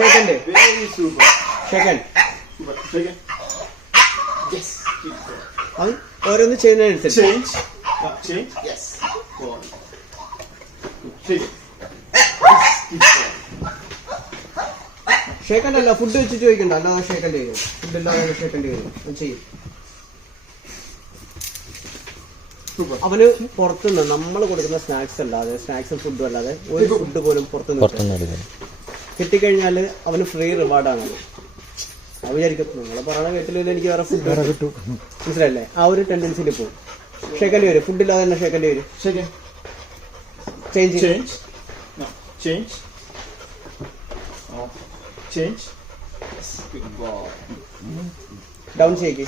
Second. Very super. Second. Super. Second. Yes. Keep going. അത് ഓരോന്ന് ചെയ്യുന്നതിനനുസരിച്ച് Change. Change. Yes. Go on. Second. Keep going. ഷേക്കൻഡ് അല്ല, food വെച്ച് ചോദിക്കണ്ട, അല്ലാതെ ഷേക്കൻഡ് ചെയ്യും. ഫുഡ് ഇല്ലാതെ ഷേക്കൻഡ് ചെയ്യും. അവന് പുറത്തുനിന്ന് നമ്മൾ കൊടുക്കുന്ന സ്നാക്സ് അല്ലാതെ, സ്നാക്സും ഫുഡും അല്ലാതെ ഒരു ഫുഡ് പോലും പുറത്തുനിന്ന് കിട്ടിക്കഴിഞ്ഞാൽ അവന് ഫ്രീ റിവാർഡാണ്. അത് വിചാരിക്കും നിങ്ങൾ പറയണ കേട്ടില്ലെങ്കിൽ എനിക്ക് വേറെ ഫുഡ് കിട്ടും, മനസ്സിലല്ലേ? ആ ഒരു ടെൻഡൻസിയിൽ പോകും. ഷേക്കൻഡ് വരും, ഫുഡില്ലാതെ തന്നെ ഷേക്കൻഡ് വരും. Change Change. Change. Good boy. Down ചെയ്യിക്ക്.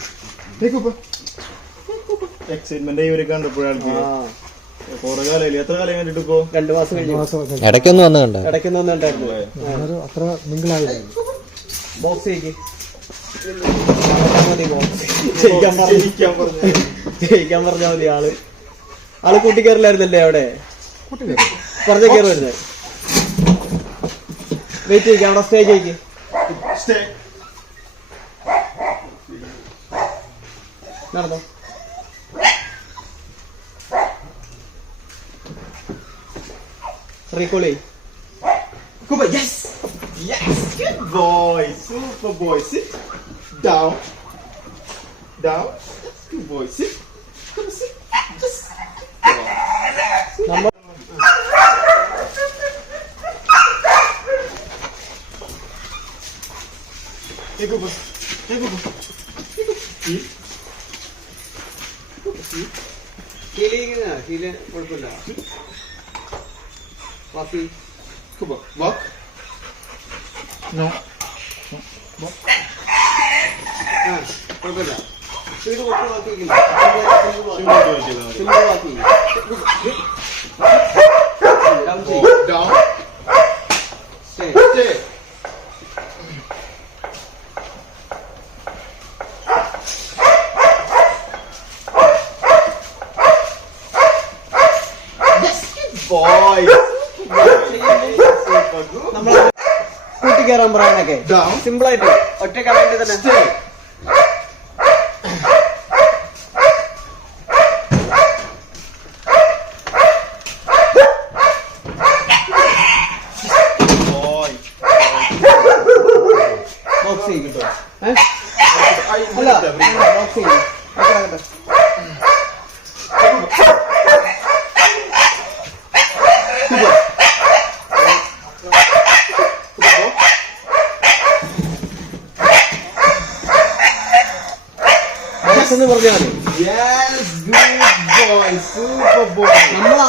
എക്സൈറ്റ്മെന്റ് ഇവരെ കണ്ടപ്പോഴാണ്. കുറെ കാലം, എത്ര കാലം കണ്ടിട്ട് ഇപ്പോ? 2 മാസം കഴിഞ്ഞു. ഇടയ്ക്കൊന്നും വന്നു കണ്ട, ഇടയ്ക്കൊന്നും വന്നിട്ടുണ്ടായിരുന്നു. അത്ര നിങ്ങളായിരുന്നു. ബോക്സ് ചെയ്യിക്ക്. മതി ബോക്സ് ജയിക്കാൻ പറഞ്ഞാൽ മതി. ആള് കൂട്ടിക്കയറില്ലായിരുന്നല്ലേ അവിടെ? പറഞ്ഞ കയറുമായിരുന്നേ. വെയിറ്റ് ചെയ്യിക്കാം, അവിടെ സ്റ്റേ ചെയ്യിക്ക്. നടന്നോ. റീകോൾ ചെയ്യ്. Yes. Yes. Good boy. Super boy. Sit. Down. Down. Good boy. Sit. Come sit. Just. നമ്മൾ Good boy. Good boy. Heal കുഴപ്പമില്ല. വാക്കി Good boy. Walk. No. കുഴപ്പമില്ല. സ്പീഡ് കുറച്ച് വാക്കിക്കില്ല. Down. Stay. Stay. Yes. Good boy. നമ്മൾ കൂട്ടിക്കയറാൻ പറയാനൊക്കെ Down. Simple ആയിട്ട് ഒറ്റ current തന്നെ. Stay. Boy. ബോക്സ് ചെയ്യും കേട്ടോ. I അല്ല love that. ബോക്സ് ചെയ്യും. എന്ന് പറഞ്ഞാൽ മതി. Yes, good boy, super boy. നമ്മളാ